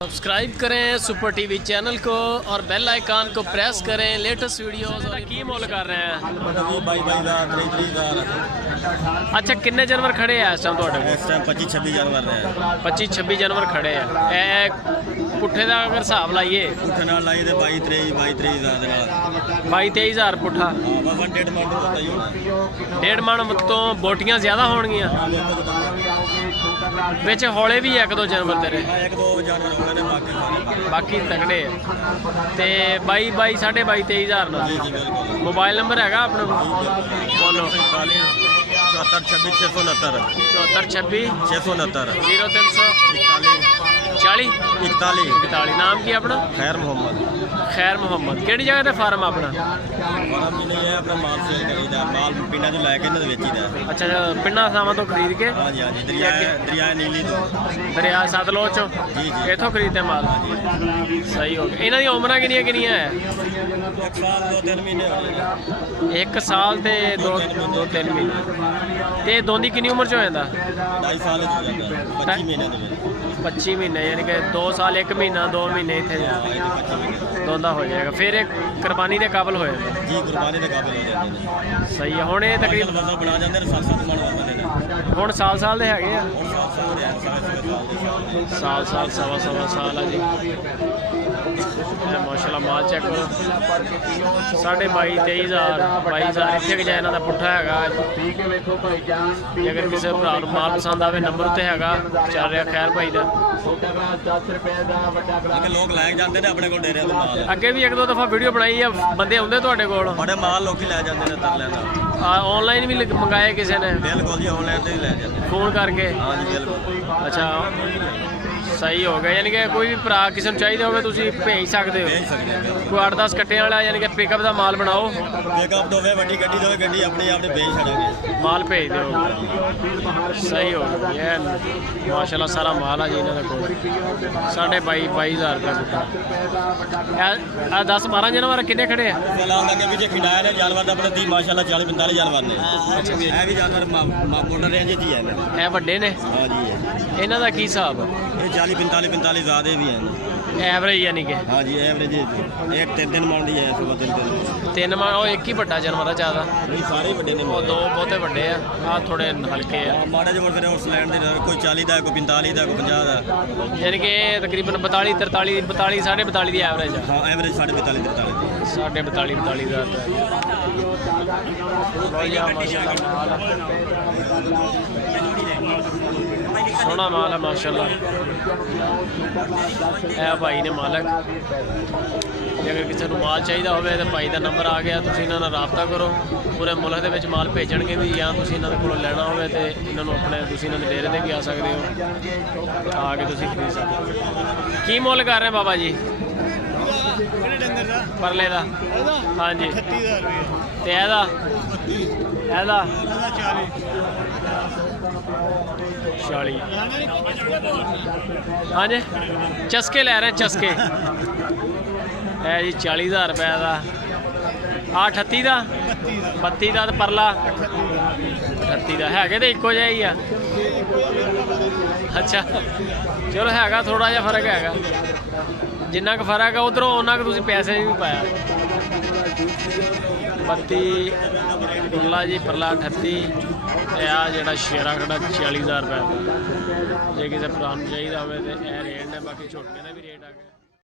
Subscribe करें super TV channel को और बेल आइकन को प्रेस करें लेटेस्ट वीडियोस और की मोल कर रहे हैं। अच्छा किन्ने जानवर खड़े हैं इस टाइम ਤੁਹਾਡੇ ਕੋਲ? इस टाइम 25-26 जानवर हैं। 25-26 जानवर खड़े हैं। पुट्ठे का अगर हिसाब लाइए पुट्ठे नाल लाइए तो 22-23 हज़ार दे नाल 22-23 हज़ार पुट्ठा। हां बस 1.5 मन तो ही होना। 1.5 मन तो बोटियां ज़्यादा होणगियां विच हौले भी एक दो जानवर तेरे एक दो जानवर हो गए बाकी तगड़े ते 22 साढ़े 23 हज़ार ना। जी जी बिल्कुल। मोबाइल नंबर हैगा अपने बोलो 74 26 669 74 26 669 0340 41 नाम की अपना? खैर मोहम्मद। खैर मोहम्मद केड़ी जगह ते फार्म अपना? वाला भी नहीं है अपना माल सेल करीदा माल पिंडा जो लैके इन्हां दे वेचीदा। अच्छा पिंडा सावां तो खरीद के? हां जी दरिया नीली तो दरिया सतलुज चो जी जी इथों खरीदते माल। सही हो गया। इन्हां दी उमरां किन्नियां है? 1 साल 2-3 महीने हो गए। 1 साल ते 2-3 महीने ते दोंदी किन्नी उम्र च हो जांदा? 2.5 साल हो जाता 25 महीने दे 25 महीने यानी कि 2 साल 1 महीना 2 महीने इतने दोंदा हो जाएगा फिर एक कुर्बानी के काबिल हो जाएगा। जी कुर्बानी के काबिल हो जाते हैं। सही है हुण तकरीबन वज़न बना जाते हैं 7-7 मन वज़न ने हुण साल दे हैगे आ साल सवा साल है जी। माशाल्लाह माल चेक करो 22-23 हज़ार 22 हज़ार इतने कि जाए इन्हां दा पुट्ठा हैगा। अगर किसी भरा नूं माल पसंद आवे नंबर उत्ते हैगा चल रहा खैर भाई दा। लोग लैके जाते हैं अपने को डेरे तो माल अगे भी 1-2 दफ़ा वीडियो बनाई है बंदे आउंदे तुहाडे कोल बड़े माल लोग लै जाते हैं तर लेना ऑनलाइन भी मंगाए किसी ने? बिल्कुल जी ऑनलाइन तो ही लै जाते हैं फोन करके? हाँ जी बिल्कुल। अच्छा सही हो गया यानी कि कोई भी भरा किसी को चाहिए होवे तुसीं भेज सकते हो? कोई 8-10 कट्टे वाला यानी कि पिकअप का माल बनाओ पिकअप दोवे वड्डी गड्डी दोवे गड्डी अपनी आपने भेज छड़ेंगे माल भेज दो। सही हो गया माशाल्लाह सारा माल है जी इन्होंने को 22,500 रुपये बुट्टा। 10-12 जानवर किन्ने खड़े हैं? फिलहाल लगे पीछे खिडाया ने जानवर तो अपने 30 माशाल्लाह 40-45 जानवर ने। अच्छा ये भी जानवर मोटर रेंज जी है ये बड़े ने? हाँ जी इन्हों का की हिसाब? ये 40-45 ज़्यादा भी हैं एवरेज यानी कि? हाँ जी एवरेज एक 3 दिन मान दी है सुबह 3 दिन 3 मान वो एक ही बड़ा जानवर है ज़्यादा नहीं सारे बड़े ने वो 2 बहुते बड़े हैं आ थोड़े हल्के हैं माड़े जो फिर उस लैंड दे कोई 40 का कोई 45 का कोई 50 का यानी कि तकरीबन 42-43 साढ़े 42 की एवरेज है। हाँ एवरेज 42-43 साढ़े 42 हज़ार सोना माल है माशाल्लाह। है भाई ने मालक अगर किसी को माल चाहिए हो तो भाई का नंबर आ गया तुम इन्होंने रबता करो पूरे मुल्क के माल भेजणगे भी या तुम इन्होंने को लेना हो तो इन्होंने अपने इन्होंने डेरे से भी आ सकते हो आके तुम खरीद सकते हो। की मुल कर रहे हैं बाबा जी परले का? हाँ जी ते एदा 40 हाँ जी चस्के लै रहे हैं चस्के है जी 40,000 रुपये का। आ 38 का 32 का परला 38 का है तो इको जिहा ही आ। अच्छा चलो हैगा थोड़ा जिहा फर्क हैगा जिन्ना क फर्क है उधरों उन्ना क तुसीं पैसे भी पाया 32 परला जी परला 38 आ जो शेरा खड़ा 40,000 रुपये। जे किसी भरा चाहिए हो तो यह रेट ने बाकी छोटिया का भी रेट आ गया।